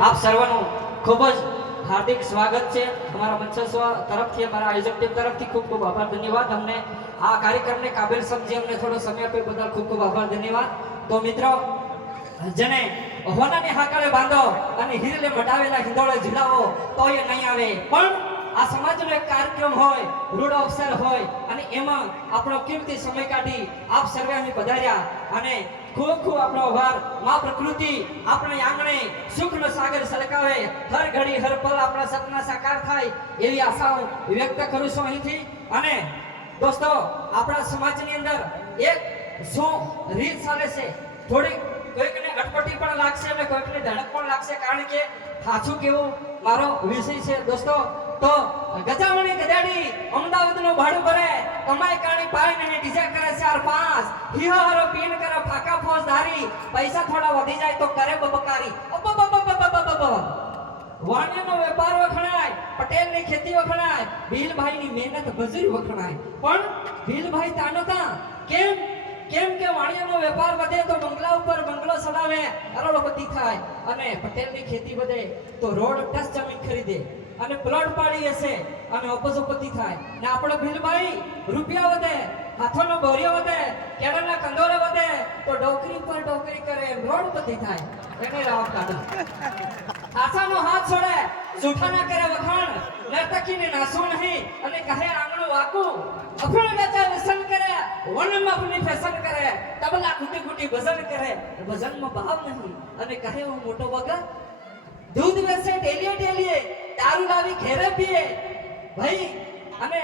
આપ સર્વનું ખૂબ જ હાર્દિક સ્વાગત છે અમારા મંચસ્વ તરફથી, અમારા આયોજક ટીમ તરફથી ખૂબ ખૂબ આભાર, ધન્યવાદ. અમને આ કાર્યક્રમને કાબિલ સમજી અમને થોડો સમય આપ્યો બદલ ખૂબ ખૂબ આભાર, ધન્યવાદ. તો મિત્રો, જેને હોનાની હાકળે બાંધો અને હીરલે મટાવેલા હિંદોળે ઝીલાવો તો એ નહીં આવે, પણ આ સમાજનો એક કાર્યક્રમ હોય, રૂડ અવસર હોય અને એમાં આપણો કિંમતી સમય કાઢી આપ સર્વે અહીં પધાર્યા અને ખૂબ ખૂબ આપણો આભાર. માં પ્રકૃતિ આપણે આંગણે સુખનો સાગર સલકાવે, હર ઘડી હર પલ આપણા સપના સાકાર થાય એવી આશા વ્યક્ત કરું છું અહીંથી. અને દોસ્તો, આપણા સમાજની અંદર એક શું રીત ચાલે છે, થોડીક કોઈકને અટપટી પણ લાગશે અને કોઈકને ધડક પણ લાગશે, કારણ કે સાચું કેવું મારો વિષય છે દોસ્તો. તો ગજામણી ગજાડી અમદાવાદનું ભાડું ભરે, કમાઈ કાણી પાય નહીં, ડીજે કરે 4-5, હિહારો પીન કરે ફાકા ફોજદારી, પૈસા થોડા વધી જાય તો કરે બબકારી. વાણિયાનો વેપાર વખણાય, પટેલની ખેતી વખણાય, ભીલભાઈની મહેનત મજૂરી વખણાય, પણ ભીલભાઈ તાનોતા કેમ કે વાણિયાનો વેપાર વધે તો બંગલા ઉપર બંગલો ચડાવે, અરબપતિ થાય, અને પટેલની ખેતી વધે તો રોડ ટચ જમીન ખરીદે અને પ્લોટ પાડી હશે અને અબજોપતિ થાય. ને આપણો ભીલભાઈ રૂપિયા વધે, હાથોનો બોરિયો વધે, કેળાના કંદોરે વધે તો ડોકરી પર ડોકરી કરે, રોડપતિ થાય. એને રાવ કાઢો, આસાનો હાથ છોડે, જૂઠાના કરે વખાણ, નર્તકીને નાસો નહીં અને કહે આંગણું વાકું, અફણ ગજા વ્યસન કરે, વનમાં આપની ફેશન કરે, તબલા કુટી કુટી ભજન કરે, ભજનમાં ભાવ નહીં અને કહે હું મોટો વગર, દૂધ વેચે ડેલીએ દારૂ લાવી ઘેરે પીએ ભાઈ. અને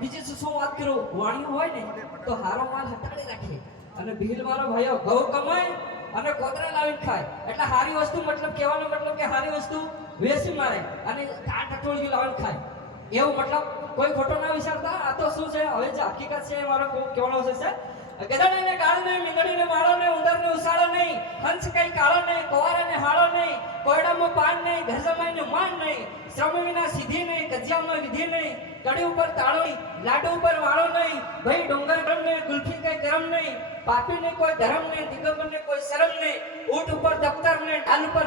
બીજી શું વાત કરું, વાણિયો હોય ને તો હારો માલ હટાડી રાખે અને ભીલ મારો ભાઈઓ ઘઉં કમાય અને કોતરા લાવીને ખાય. એટલે હારી વસ્તુ મતલબ કહેવાનો મતલબ કે હારી વસ્તુ વેચી મારે અને ટાટ ટટોળી લાવીને ખાય, એવું મતલબ કોઈ ખોટો ના વિચારતા. આ તો શું છે, હવે જે હકીકત છે એ મારો કહેવાનો છે. ગધેડાને ગાળ નહીં, મીંદડીને માળો નહીં, ઉંદરને ઉસાળો નહીં, હંસ કઈ કાળો નહીં, કવારાને હાળો નહીં, કોયડામાં પાન નહીં, ઘર જમાઈને માન નહીં, શ્રમ વિના સીધી નહીં, કજિયામાં વિધિ નહીં, કડી ઉપર તાળો નહીં, લાડુ ઉપર વાળો નહીં, ભાઈ ડુંગર ગરમ નહીં, ગુલ્ફી કઈ ગરમ નહીં, પાપી ને કોઈ ધર્મ નહીં, દિગંબર ને કોઈ શરમ નહીં, ઊંટ ઉપર દફતર ને ડાલ ઉપર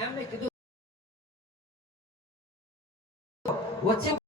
એમને કીધું વચ્ચે